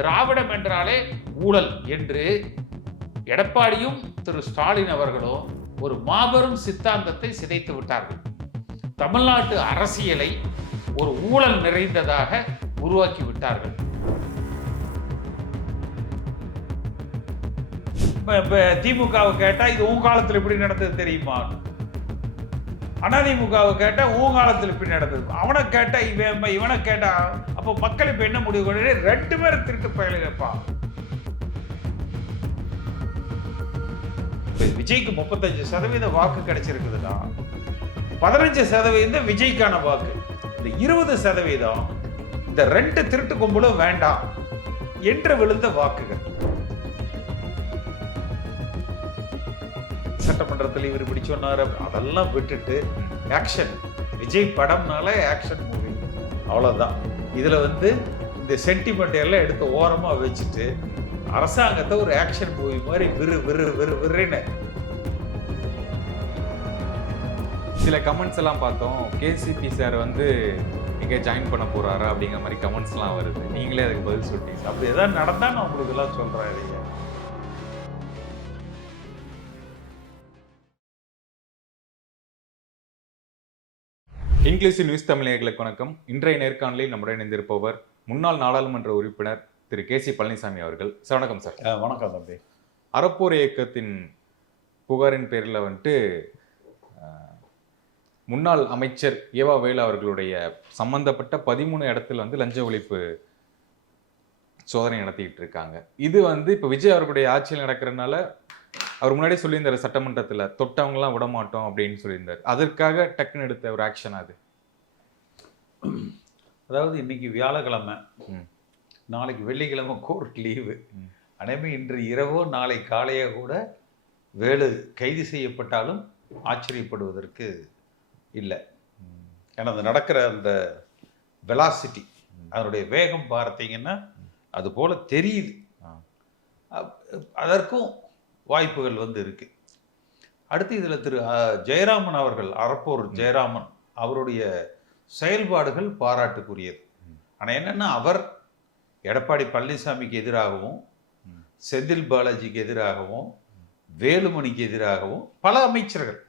திராவிடம் என்றாலே ஊழல் என்று எடப்பாடியும் திரு ஸ்டாலின் அவர்களும் ஒரு மாபெரும் சித்தாந்தத்தை சிதைத்து விட்டார்கள். தமிழ்நாட்டு அரசியலை ஒரு ஊழல் நிறைந்ததாக உருவாக்கி விட்டார்கள். திமுகவை கேட்டா இது உன் காலத்தில் எப்படி நடந்தது தெரியுமா? அதிமுகவை கேட்டா உன் காலத்தில் எப்படி நடந்தது? அவனை கேட்டா இவனை கேட்டா அப்ப மக்கள் இப்ப என்ன முடிவு கொண்டு 2 பேரும் திருட்டு பயலுப்பா. விஜய்க்கு 35% வாக்கு கிடைச்சிருக்குதுன்னா 15% விஜய்க்கான வாக்கு, இந்த 20% இந்த 2 திருட்டு கும்பலும் வேண்டாம் என்று விழுந்த வாக்குகள். சட்டமன்றத்தில் இவர் இப்படி சொன்னார், அதெல்லாம் விட்டுட்டு ஆக்ஷன். விஜய் படம்னால ஆக்ஷன் மூவி, அவ்வளவுதான். இதுல இந்த சென்டிமெண்ட் எல்லாம் எடுத்து ஓரமா வச்சுட்டு அரசாங்கத்தை ஒரு ஆக்ஷன் மூவி மாதிரி விறுன்னு. சில கமெண்ட்ஸ் எல்லாம் பார்த்தோம், கேசிபி சார் இங்கே ஜாயின் பண்ண போறாரா அப்படிங்கிற மாதிரி கமெண்ட்ஸ்லாம் வருது. நீங்களே அதுக்கு பதில் சொல்லிட்டீங்க. அப்படி ஏதாவது நடந்தா நான் உங்களுக்கு எல்லாம் சொல்றேன். இல்லையா, இன்க்ளூசிவ் நியூஸ் தமிழர்களுக்கு வணக்கம். இன்றைய நேர்காணலில் நம்முடன் இணைந்திருப்பவர் முன்னாள் நாடாளுமன்ற உறுப்பினர் திரு கேசி பழனிசாமி அவர்கள். சார் வணக்கம். சார் வணக்கம் தம்பி. அறப்போர் இயக்கத்தின் புகாரின் பேரில் முன்னாள் அமைச்சர் ஏவா வேலு அவர்களுடைய சம்பந்தப்பட்ட 13 இடத்துல லஞ்ச ஒழிப்பு சோதனை நடத்திக்கிட்டு இருக்காங்க. இது இப்போ விஜய் அவர்களுடைய ஆட்சியில் நடக்கிறதுனால அவர் முன்னாடி சொல்லியிருந்தார், சட்டமன்றத்தில் தொட்டவங்கலாம் விட மாட்டோம் அப்படின்னு சொல்லியிருந்தார். அதற்காக டக்குன்னு எடுத்த ஒரு ஆக்ஷன் அது. அதாவது இன்னைக்கு வியாழக்கிழமை, நாளைக்கு வெள்ளிக்கிழமை கோர்ட் லீவு. அனைமே இன்று இரவோ நாளை காலையோ கூட வேலு கைது செய்யப்பட்டாலும் ஆச்சரியப்படுவதற்கு இல்லை. ஏன்னா அது நடக்கிற அந்த வெலாசிட்டி, அதனுடைய வேகம் பார்த்தீங்கன்னா அது போல தெரியுது. அதற்கும் வாய்ப்புகள் இருக்கு. அடுத்து இதில் திரு ஜெயராமன் அவர்கள், அறப்போர் ஜெயராமன் அவருடைய செயல்பாடுகள் பாராட்டுக்குரியது. ஆனால் என்னன்னா, அவர் எடப்பாடி பழனிசாமிக்கு எதிராகவும் செந்தில் பாலாஜிக்கு எதிராகவும் வேலுமணிக்கு எதிராகவும் பல அமைச்சர்கள்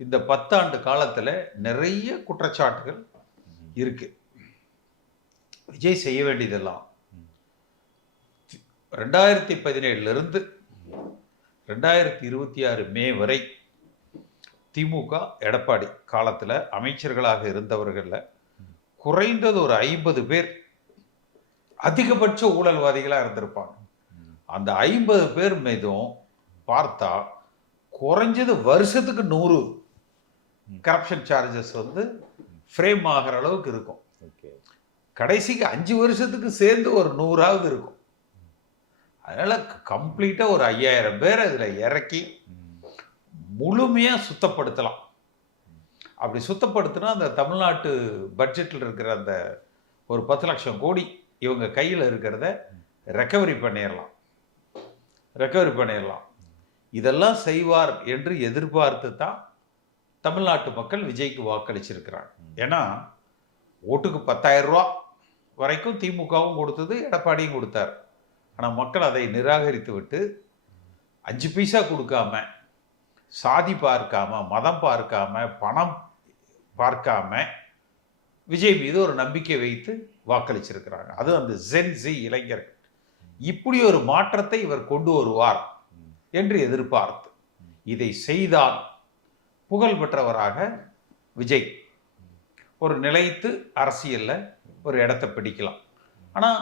இந்த 10 ஆண்டு காலத்தில் நிறைய குற்றச்சாட்டுகள் இருக்கு. விஜய் செய்ய வேண்டியதெல்லாம் 2017 2026 மே வரை திமுக எடப்பாடி காலத்தில் அமைச்சர்களாக இருந்தவர்களில் குறைந்தது ஒரு 50 பேர் அதிகபட்ச ஊழல்வாதிகளாக இருந்திருப்பாங்க. அந்த 50 பேர் மீதும் பார்த்தா குறைஞ்சது வருஷத்துக்கு 100 கரப்ஷன் சார்ஜஸ் ஃப்ரேம் ஆகிற அளவுக்கு இருக்கும். கடைசிக்கு 5 வருஷத்துக்கு சேர்ந்து ஒரு 100ஆவது இருக்கும். அதனால கம்ப்ளீட்டா ஒரு 5000 பேர் அதுல இறக்கி முழுமையா சுத்தப்படுத்தலாம். அப்படி சுத்தப்படுத்தினா அந்த தமிழ்நாட்டு பட்ஜெட்டில் இருக்கிற அந்த ஒரு 10 லட்சம் கோடி இவங்க கையில் இருக்கிறத ரெக்கவரி பண்ணிடலாம். இதெல்லாம் செய்வார் என்று எதிர்பார்த்து தான் தமிழ்நாட்டு மக்கள் விஜய்க்கு வாக்களிச்சிருக்கிறாங்க. ஏன்னா ஓட்டுக்கு 10,000 ரூபா வரைக்கும் திமுகவும் கொடுத்தது, எடப்பாடியும் கொடுத்தார். ஆனால் மக்கள் அதை நிராகரித்து விட்டு 5 பைசா கொடுக்காம, சாதி பார்க்காம, மதம் பார்க்காம, பணம் பார்க்காம விஜய் மீது ஒரு நம்பிக்கை வைத்து வாக்களிச்சிருக்கிறாங்க. அது அந்த ஜென்சி இளைஞர்கள். இப்படி ஒரு மாற்றத்தை இவர் கொண்டு வருவார் என்று எதிர்பார்த்து இதை செய்தால் புகழ் பெற்றவராக விஜய் ஒரு நிலைத்து அரசியல்ல ஒரு இடத்தை பிடிக்கலாம். ஆனால்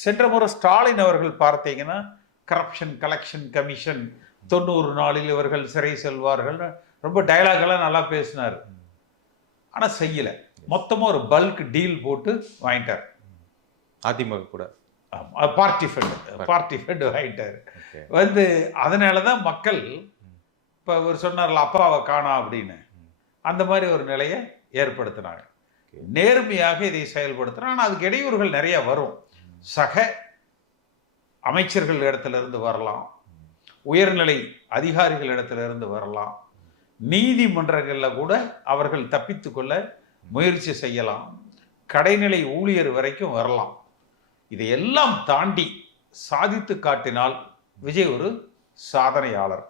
சென்ற முறை ஸ்டாலின் அவர்கள் பார்த்தீங்கன்னா கரப்ஷன் கலெக்ஷன் கமிஷன் 90 நாளில் இவர்கள் சிறை செல்வார்கள், ரொம்ப டைலாகெல்லாம் நல்லா பேசினார். ஆனால் செய்யலை. மொத்தமாக ஒரு பல்க் டீல் போட்டு வாங்கிட்டார். அதிமுக கூட பார்ட்டி ஃபண்ட் வாங்கிட்டார். அதனால தான் மக்கள் இப்போ இவர் சொன்னார்ல அப்பாவை காணா அப்படின்னு, அந்த மாதிரி ஒரு நிலையை ஏற்படுத்தினாங்க. நேர்மையாக இதை செயல்படுத்தினா. ஆனால் அதுக்கு இடையூறுகள் நிறைய வரும். சக அமைச்சர்கள் இடத்துல இருந்து வரலாம், உயர்நிலை அதிகாரிகள் இடத்துல இருந்து வரலாம், நீதிமன்றங்களில் கூட அவர்கள் தப்பித்து கொள்ள முயற்சி செய்யலாம், கடைநிலை ஊழியர் வரைக்கும் வரலாம். இதையெல்லாம் தாண்டி சாதித்து காட்டினால் விஜய் ஒரு சாதனையாளர்.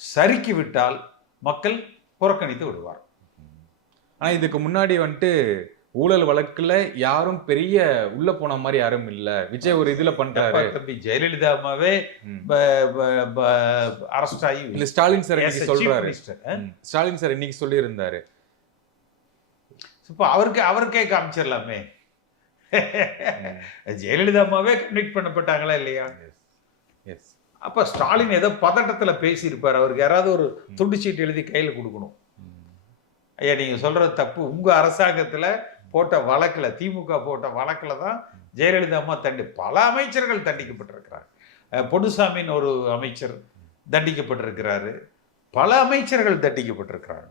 சறுக்கி விட்டால் மக்கள் புறக்கணித்து விடுவார். ஆனா இதுக்கு முன்னாடி வந்துட்டு ஊழல் வழக்குல யாரும் பெரிய உள்ள போன மாதிரி யாரும் இல்ல. விஜய் ஒரு இதுல பண்றாரு. தம்பி ஜெயலலிதா அம்மாவே அரெஸ்ட் ஆகி இல்ல ஸ்டாலின் சார் இன்னைக்கு சொல்றாரு. ஸ்டாலின் சார் இன்னைக்கு சொல்லி இருந்தாரு. இப்ப அவருக்கே காமிச்சிடலாமே. ஜெயலலிதா அம்மாவே கன்விக்ட் பண்ணப்பட்டாங்களா இல்லையா? அப்ப ஸ்டாலின் ஏதோ பதட்டத்துல பேசியிருப்பார். அவருக்கு யாராவது ஒரு துண்டு சீட்டு எழுதி கையில கொடுக்கணும். ஐயா நீங்க சொல்றது தப்பு. உங்க அரசாங்கத்துல போட்ட வழக்குல, திமுக போட்ட வழக்குல தான் ஜெயலலிதா அம்மா பல அமைச்சர்கள் தண்டிக்கப்பட்டிருக்கிறார். பொன்னுசாமின்னு ஒரு அமைச்சர் தண்டிக்கப்பட்டிருக்கிறாரு. பல அமைச்சர்கள் தண்டிக்கப்பட்டிருக்கிறாங்க.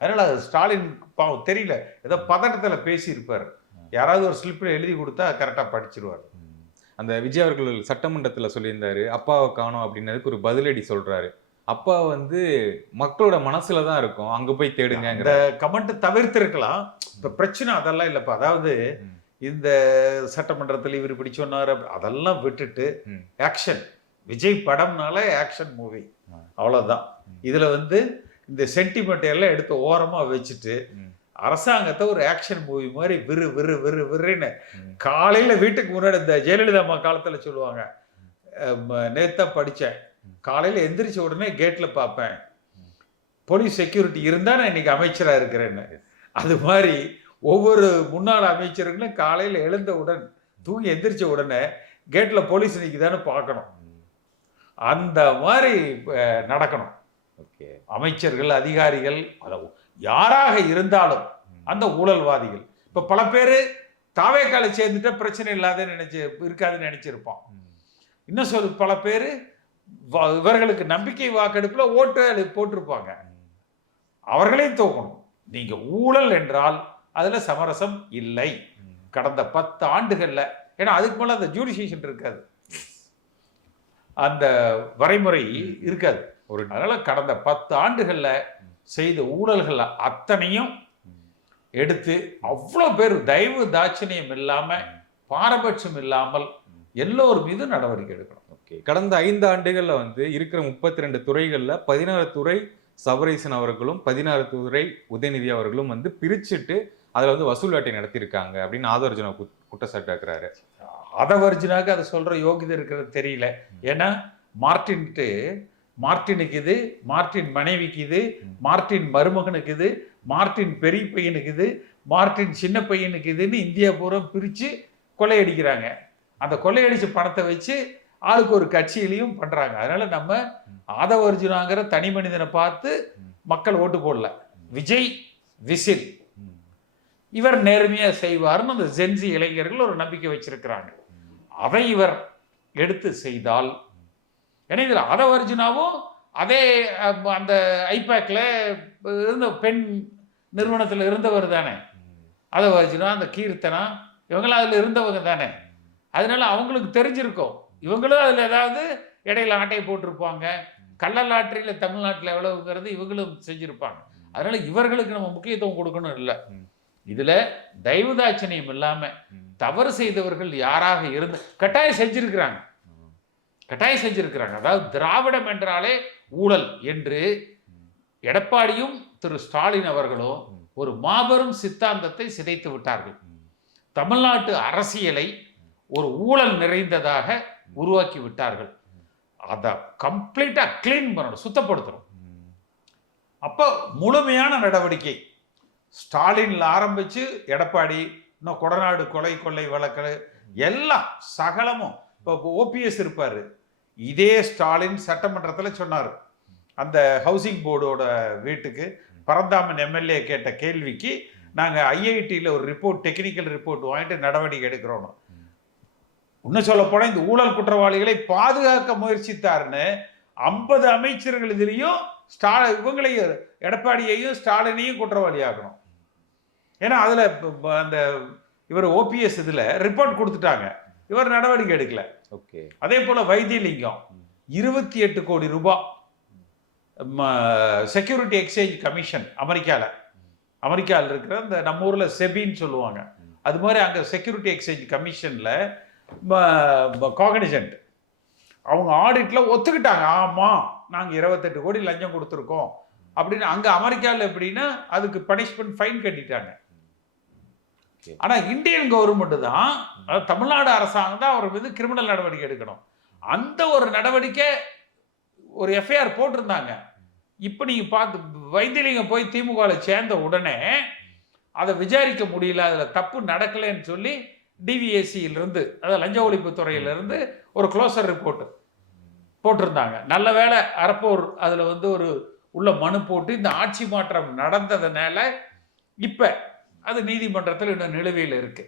அதனால ஸ்டாலின் பாவம் தெரியல, ஏதோ பதட்டத்துல பேசியிருப்பார். யாராவது ஒரு ஸ்லிப்பில் எழுதி கொடுத்தா கரெக்டா படிச்சிருவார். அந்த விஜய் அவர்கள் சட்டமன்றத்துல சொல்லியிருந்தாரு, அப்பாவை காணோம் அப்படின்னதுக்கு ஒரு பதிலடி சொல்றாரு. அப்பா வந்து மக்களோட மனசுல தான் இருக்கும், அங்க போய் தேடுங்க. இந்த கமெண்ட் தவிர்த்திருக்கலாம். இப்ப பிரச்சனை அதெல்லாம் இல்லப்பா. அதாவது இந்த சட்டமன்றத்தில் இவர் இப்படி சொன்னார் அதெல்லாம் விட்டுட்டு ஆக்ஷன். விஜய் படம்னால ஆக்ஷன் மூவி, அவ்வளவுதான். இதுல வந்து இந்த சென்டிமெண்ட் எல்லாம் எடுத்து ஓரமா வச்சுட்டு அரசாங்கத்தை ஒரு ஆக்ஷன் மூவி மாதிரி விறு விறு விறு விறுன்னு காலையில வீட்டுக்கு முன்னாடி இந்த ஜெயலலிதா அம்மா காலத்துல சொல்லுவாங்க, நேத்தா படிச்சேன், காலையில எந்திரிச்ச உடனே கேட்ல பார்ப்பேன் போலீஸ் செக்யூரிட்டி இருந்தா நான் இன்னைக்கு அமைச்சரா இருக்கிறேன்னு. அது மாதிரி ஒவ்வொரு முன்னாள் அமைச்சர்களும் காலையில எழுந்தவுடன் தூங்கி எந்திரிச்ச உடனே கேட்ல போலீஸ் நிற்குதான்னு பார்க்கணும். அந்த மாதிரி நடக்கணும். அமைச்சர்கள், அதிகாரிகள், யாராக இருந்தாலும் அந்த ஊழல்வாதிகள். இப்ப பல பேரு தாவேக்கால சேர்ந்துட்டா பிரச்சனை இல்லாத இருக்காதுன்னு நினைச்சிருப்பான். இன்னும் பல பேரு இவர்களுக்கு நம்பிக்கை வாக்கெடுப்புல ஓட்டு போட்டிருப்பாங்க. அவர்களையும் தூக்கணும். நீங்க ஊழல் என்றால் அதுல சமரசம் இல்லை. கடந்த 10 ஆண்டுகள்ல, ஏன்னா அதுக்கு மேல அந்த ஜூடிஷியேஷன் இருக்காது, அந்த வரைமுறை இருக்காது. அதனால கடந்த 10 ஆண்டுகள்ல செய்த ஊழல்கள் அத்தனையும் எடுத்து அவ்வளவு பேர் தயவு தாட்சணியம் இல்லாம, பாரபட்சம் இல்லாமல் எல்லோர் மீது நடவடிக்கை எடுக்கணும். கடந்த 5 ஆண்டுகள்ல வந்து இருக்கிற 32 துறைகள்ல 16 துறை சபரீசன் அவர்களும் 16 துறை உதயநிதி அவர்களும் வந்து பிரிச்சுட்டு அதுல வந்து வசூல் வேட்டை நடத்தியிருக்காங்க அப்படின்னு ஆதவர்ஜுனா குற்றச்சாட்டுறாரு. ஆதவர்ஜுனாக்கு அதை சொல்ற யோகிதை இருக்கிறது தெரியல. ஏன்னா மார்டினுக்கு இது, மார்டின் மனைவிக்கு இது, மார்டின் மருமகனுக்கு இது, மார்டின் பெரிய பையனுக்கு இது, மார்டின் சின்ன பையனுக்கு இதுன்னு இந்தியா பூரா பிரிச்சு கொள்ளையடிக்கிறாங்க. அந்த கொள்ளையடிச்ச பணத்தை வச்சு ஆளுக்கு ஒரு கட்சியிலையும் பண்றாங்க. அதனால நம்ம ஆதவர்ஜுனாங்கிற தனி மனிதனை பார்த்து மக்கள் ஓட்டு போடல. விஜய் விசில், இவர் நேர்மையா செய்வார்னு அந்த ஜென்சி இளைஞர்கள் ஒரு நம்பிக்கை வச்சிருக்கிறாங்க. அதை இவர் எடுத்து செய்தால், ஏன்னா இதுல ஆதவர்ஜுனாவும் அதே அந்த ஐபேக்ல இருந்த பெண் நிறுவனத்துல இருந்தவர் தானே. ஆதவர்ஜுனா, அந்த கீர்த்தனா, இவங்களும் அதுல இருந்தவங்க தானே. அதனால அவங்களுக்கு தெரிஞ்சிருக்கும். இவங்களும் அதுல ஏதாவது இடையில ஆட்டையை போட்டிருப்பாங்க. கள்ள லாட்டரியில தமிழ்நாட்டில் எவ்வளவுங்கிறது இவங்களும் செஞ்சிருப்பாங்க. அதனால இவர்களுக்கு நம்ம முக்கியத்துவம் கொடுக்கணும் இல்லை. இதுல தயவுதாட்சணியம் இல்லாம தவறு செய்தவர்கள் யாராக இருந்து கட்டாயம் செஞ்சிருக்கிறாங்க. அதாவது திராவிடம் என்றாலே ஊழல் என்று எடப்பாடியும் திரு ஸ்டாலின் அவர்களும் ஒரு மாபெரும் சித்தாந்தத்தை சிதைத்து விட்டார்கள். தமிழ்நாட்டு அரசியலை ஒரு ஊழல் நிறைந்ததாக உருவாக்கி விட்டார்கள். அதை கம்ப்ளீட்டா கிளீன் பண்ணணும், சுத்தப்படுத்தணும். அப்போ முழுமையான நடவடிக்கை ஸ்டாலின்ல ஆரம்பிச்சு எடப்பாடி, இன்னும் கொடநாடு கொலை கொள்ளை வழக்கு எல்லாம் சகலமும். இப்போ ஓபிஎஸ் இருப்பாரு, இதே ஸ்டாலின் சட்டமன்றத்தில் சொன்னார், அந்த ஹவுசிங் போர்டோட வீட்டுக்கு பரந்தாமன் எம்எல்ஏ கேட்ட கேள்விக்கு நாங்கள் ஐஐடியில் ஒரு ரிப்போர்ட், டெக்னிக்கல் ரிப்போர்ட் வாங்கிட்டு நடவடிக்கை எடுக்கிறோம். இன்னும் சொல்ல போனா இந்த ஊழல் குற்றவாளிகளை பாதுகாக்க முயற்சித்தாருன்னு 50 அமைச்சர்கள் இதுலையும் இவங்களையும் எடப்பாடியையும் ஸ்டாலினையும் குற்றவாளி ஆகணும். ஏன்னா அதுல அந்த இவர் ஓபிஎஸ் இதுல ரிப்போர்ட் கொடுத்துட்டாங்க, இவர் நடவடிக்கை எடுக்கல. அதே போல வைத்தியலிங்கம் 28 கோடி ரூபாய் செக்யூரிட்டி எக்ஸ்சேஞ்ச் கமிஷன் அமெரிக்காவில் இருக்கிற அந்த நம்ம ஊர்ல செபின்னு சொல்லுவாங்க, அது மாதிரி அங்க செக்யூரிட்டி எக்ஸ்சேஞ்ச் கமிஷன்ல காகனிசன்ட் அவங்க ஆடிட்டில் ஒத்துக்கிட்டாங்க, ஆமாம் நாங்கள் 28 கோடி லஞ்சம் கொடுத்துருக்கோம் அப்படின்னு. அங்கே அமெரிக்காவில் எப்படின்னா அதுக்கு பனிஷ்மெண்ட் ஃபைன் கட்டிட்டாங்க. ஆனால் இந்தியன் கவர்மெண்ட் தான், அதாவது தமிழ்நாடு அரசாங்கம் தான் அவர் மீது கிரிமினல் நடவடிக்கை எடுக்கணும். அந்த ஒரு நடவடிக்கை ஒரு எஃப்ஐஆர் போட்டிருந்தாங்க. இப்போ நீங்கள் பார்த்து வைத்தியலிங்கம் போய் திமுகவில் சேர்ந்த உடனே அதை விசாரிக்க முடியல, அதில் தப்பு நடக்கலைன்னு சொல்லி டிவிஎஸ்சியிலிருந்து, அதாவது லஞ்ச ஒழிப்பு துறையிலிருந்து ஒரு க்ளோசர் ரிப்போர்ட் போட்டிருந்தாங்க. நல்ல வேளை அரப்போர் அதில் வந்து ஒரு உள்ள மனு போட்டு இந்த ஆட்சி மாற்றம் நடந்ததுனால இப்போ அது நீதிமன்றத்தில் இன்னும் நிலுவையில் இருக்கு.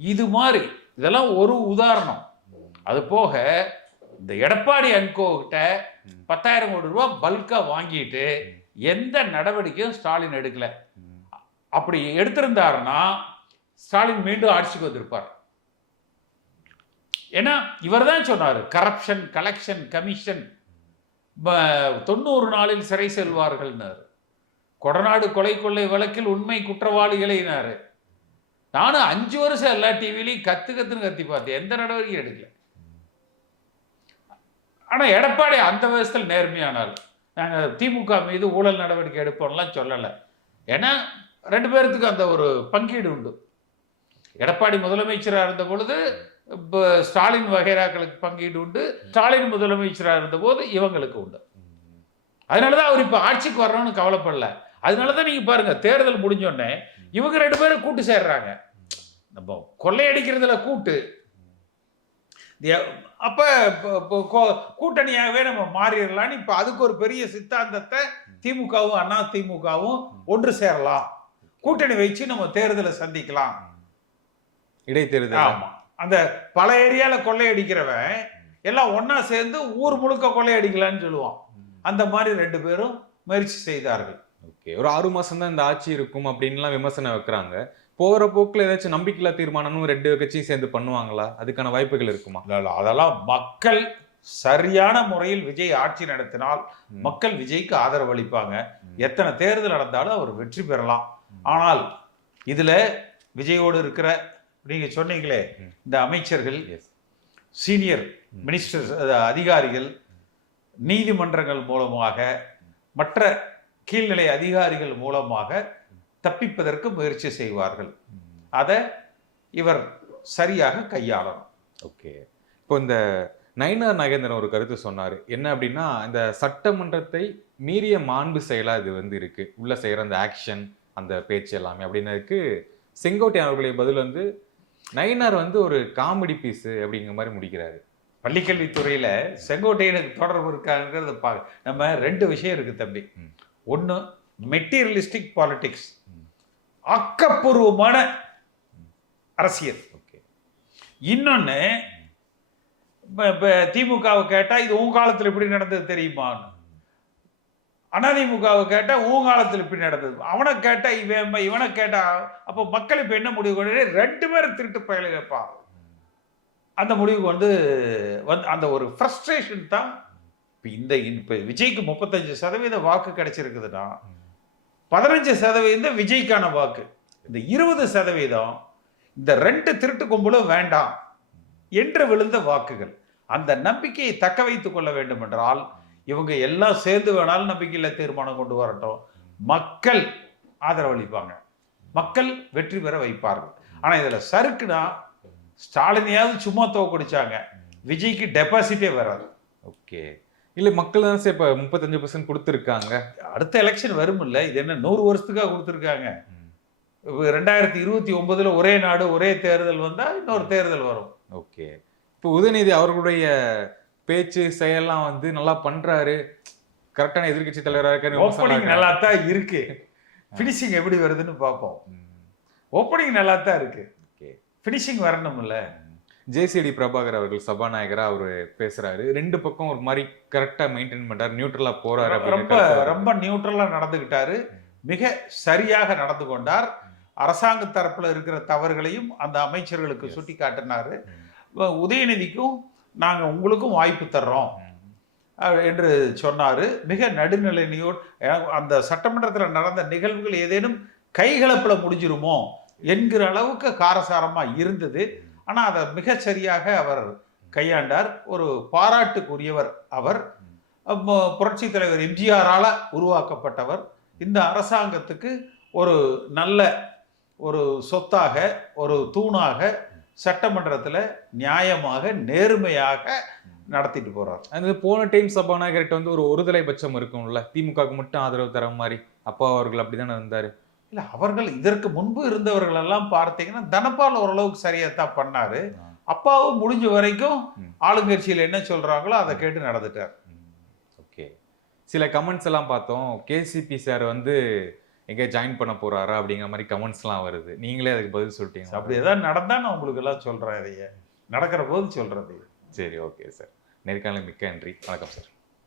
இது மாதிரி இதெல்லாம் ஒரு உதாரணம். அது போக இந்த எடப்பாடி அன்கோ கிட்ட 10,000 கோடி ரூபாய் பல்கா வாங்கிட்டு எந்த நடவடிக்கையும் ஸ்டாலின் எடுக்கல. அப்படி எடுத்திருந்தாருன்னா ஸ்டாலின் மீண்டும் ஆட்சிக்கு வந்திருப்பார். ஏன்னா இவர் தான் சொன்னார், கரப்ஷன் கலெக்ஷன் கமிஷன் 90 நாளில் சிறை செல்வார்கள்னாரு. கொடநாடு கொலை கொள்ளை வழக்கில் உண்மை குற்றவாளிகளைனாரு. நானும் 5 வருஷம் எல்லா டிவிலையும் கத்துன்னு கத்தி பார்த்தேன், எந்த நடவடிக்கையும் எடுக்கல. ஆனால் எடப்பாடி அந்த வயசுல நேர்மையானார். நாங்கள் திமுக மீது ஊழல் நடவடிக்கை எடுப்போம்லாம் சொல்லலை. ஏன்னா 2 பேர்த்துக்கு அந்த ஒரு பங்கீடு உண்டு. எடப்பாடி முதலமைச்சராக இருந்த பொழுது இப்போ ஸ்டாலின் வகைராக்களுக்கு பங்கீடு உண்டு, ஸ்டாலின் முதலமைச்சராக இருந்த போது இவங்களுக்கு உண்டு. அதனாலதான் அவர் இப்போ ஆட்சிக்கு வரணும்னு கவலைப்படல. அதனாலதான் நீங்க பாருங்க, தேர்தல் முடிஞ்சோடனே இவங்க 2 பேரும் கூட்டு சேர்றாங்க. நம்ம கொள்ளையடிக்கிறதுல கூட்டு, அப்ப கூட்டணியாகவே நம்ம மாறிடலான்னு இப்ப அதுக்கு ஒரு பெரிய சித்தாந்தத்தை திமுகவும் அண்ணா திமுகவும் ஒன்று சேரலாம், கூட்டணி வச்சு நம்ம தேர்தலை சந்திக்கலாம், இடைத்தேர்தல். ஆமா, அந்த பல ஏரியால கொள்ளையடிக்கிறவன் எல்லாம் ஒன்னா சேர்ந்து ஊர் முழுக்க கொள்ளையடிக்கலான்னு சொல்லுவான். அந்த மாதிரி 2 பேரும் முயற்சி செய்தார்கள். ஓகே, ஒரு 6 மாசம் தான் இந்த ஆட்சி இருக்கும் அப்படின்லாம் விமர்சனம் வைக்கிறாங்க. போகிற போக்குல ஏதாச்சும் நம்பிக்கையில்லா தீர்மானமும் 2 கட்சியும் சேர்ந்து பண்ணுவாங்களா? அதுக்கான வாய்ப்புகள் இருக்குமா? அதெல்லாம் மக்கள் சரியான முறையில் விஜய் ஆட்சி நடத்தினால் மக்கள் விஜய்க்கு ஆதரவு அளிப்பாங்க. எத்தனை தேர்தல் நடந்தாலும் அவர் வெற்றி பெறலாம். ஆனால் இதுல விஜயோடு இருக்கிற நீங்க சொன்னீங்களே இந்த அமைச்சர்கள், சீனியர் மினிஸ்டர்ஸ், அதிகாரிகள் நீதிமன்றங்கள் மூலமாக மற்ற கீழ்நிலை அதிகாரிகள் மூலமாக தப்பிப்பதற்கு முயற்சி செய்வார்கள். அதை இவர் சரியாக கையாளணும். ஓகே, இப்போ இந்த நயினார் நாகேந்திரன் ஒரு கருத்து சொன்னார். என்ன அப்படின்னா, இந்த சட்டமன்றத்தை மீறிய மாண்பு செயலா இது வந்து இருக்கு, உள்ள செய்யற அந்த ஆக்ஷன், அந்த பேச்சு எல்லாமே அப்படின்னு இருக்கு. செங்கோட்டையன் அவர்களுடைய பதில் வந்து நயினார் வந்து ஒரு காமெடி பீஸ் அப்படிங்கிற மாதிரி முடிக்கிறாரு. பள்ளிக்கல்வித்துறையில செங்கோட்டையனுக்கு தொடர்பு இருக்காங்கிறது நம்ம 2 விஷயம் இருக்கு தம்பி. ஒன்று மெட்டீரியலிஸ்டிக் பாலிடிக்ஸ், ஆக்கப்பூர்வமான அரசியல். இன்னொன்னு திமுகவை கேட்டா இது உன் காலத்தில் இப்படி நடந்தது தெரியுமான்னு, அதிமுகவை கேட்டா உன் காலத்தில் இப்படி நடந்தது, அவனை கேட்டா இவனை கேட்டா, அப்போ மக்கள் இப்ப என்ன முடிவு கொண்டு 2 பேரும் திருட்டு பயல கேட்பான். அந்த முடிவுக்கு வந்து அந்த ஒரு ஃப்ரஸ்ட்ரேஷன் தான். இப்போ விஜய்க்கு 35% வாக்கு கிடைச்சிருக்குதுன்னா 15% விஜய்க்கான வாக்கு, இந்த 20% இந்த 2 திருட்டு கும்பலும் வேண்டாம் என்று விழுந்த வாக்குகள். அந்த நம்பிக்கையை தக்க வைத்துக் கொள்ள வேண்டும் என்றால் இவங்க எல்லாம் சேர்ந்து வேணாலும் நம்பிக்கையில தீர்மானம் கொண்டு வரட்டும், மக்கள் ஆதரவளிப்பாங்க, மக்கள் வெற்றி பெற வைப்பார்கள். ஆனா இதுல சறுக்குனா ஸ்டாலினையாவது சும்மா தோக்கடிச்சாங்க, விஜய்க்கு டெபாசிட்டே வராது. ஓகே, இல்ல மக்கள் தான் சார் இப்ப 35% கொடுத்துருக்காங்க. அடுத்த எலெக்ஷன் வரும் இல்ல, இது என்ன 100 வருஷத்துக்காக கொடுத்துருக்காங்க. 2029 ஒரே நாடு ஒரே தேர்தல் வந்தா இன்னொரு தேர்தல் வரும். ஓகே, இப்போ உதயநிதி அவர்களுடைய பேச்சு செயலாம் வந்து நல்லா பண்றாரு, கரெக்டான எதிர்கட்சி தலைவராக இருக்காரு. ஓப்பனிங் நல்லா தான் இருக்கு, பினிஷிங் எப்படி வருதுன்னு பார்ப்போம். ஓப்பனிங் நல்லா தான் இருக்கு, பினிஷிங் வரணும்ல. ஜேசிடி பிரபாகர் அவர்கள் சபாநாயகரா அவரு பேசுறாரு, 2 பக்கம் ஒரு மாதிரி கரெக்டா மெயின்டைன் பண்றாரு, நியூட்ரலா போறாரு, ரொம்ப நியூட்ரலா நடந்துகிட்டாரு, மிக சரியாக நடந்து கொண்டார். அரசாங்க தரப்புல இருக்கிற தவறுகளையும் அந்த அமைச்சர்களுக்கு சுட்டி காட்டினாரு. உதயநிதிக்கும் நாங்க உங்களுக்கும் வாய்ப்பு தர்றோம் என்று சொன்னாரு. மிக நடுநிலையோடு அந்த சட்டமன்றத்தில் நடந்த நிகழ்வுகள் ஏதேனும் கைகலப்புல முடிஞ்சிருமோ என்கிற அளவுக்கு காரசாரமா இருந்தது. ஆனால் அதை மிகச்சரியாக அவர் கையாண்டார். ஒரு பாராட்டுக்குரியவர் அவர். புரட்சித் தலைவர் எம்ஜிஆரால் உருவாக்கப்பட்டவர். இந்த அரசாங்கத்துக்கு ஒரு நல்ல ஒரு சொத்தாக, ஒரு தூணாக சட்டமன்றத்தில் நியாயமாக நேர்மையாக நடத்திட்டு போறார். அது போன டைம் சபாநாயகர்கிட்ட வந்து ஒரு ஒருதலை பட்சம் இருக்கும்ல, திமுகவுக்கு மட்டும் ஆதரவு தர மாதிரி. அப்பா அவர்கள் அப்படிதானே இருந்தாரு. இல்லை, அவர்கள் இதற்கு முன்பு இருந்தவர்கள் எல்லாம் பார்த்தீங்கன்னா தனபால் ஓரளவுக்கு சரியாக தான் பண்ணாரு. அப்பாவும் முடிஞ்ச வரைக்கும் ஆளுங்கட்சியில் என்ன சொல்றாங்களோ அதை கேட்டு நடந்துட்டார். ஓகே. சில கமெண்ட்ஸ் எல்லாம் பார்த்தோம், கேசிபி சார் வந்து எங்கே ஜாயின் பண்ண போறாரா அப்படிங்கிற மாதிரி கமெண்ட்ஸ்லாம் வருது. நீங்களே அதுக்கு பதில் சொல்லிட்டீங்க. அப்படி ஏதாவது நடந்தா நான் உங்களுக்கு எல்லாம் சொல்றேன். இதையே நடக்கிற போது சொல்றது. சரி, ஓகே சார். நேர்காணலுக்கு மிக்க நன்றி. வணக்கம் சார்.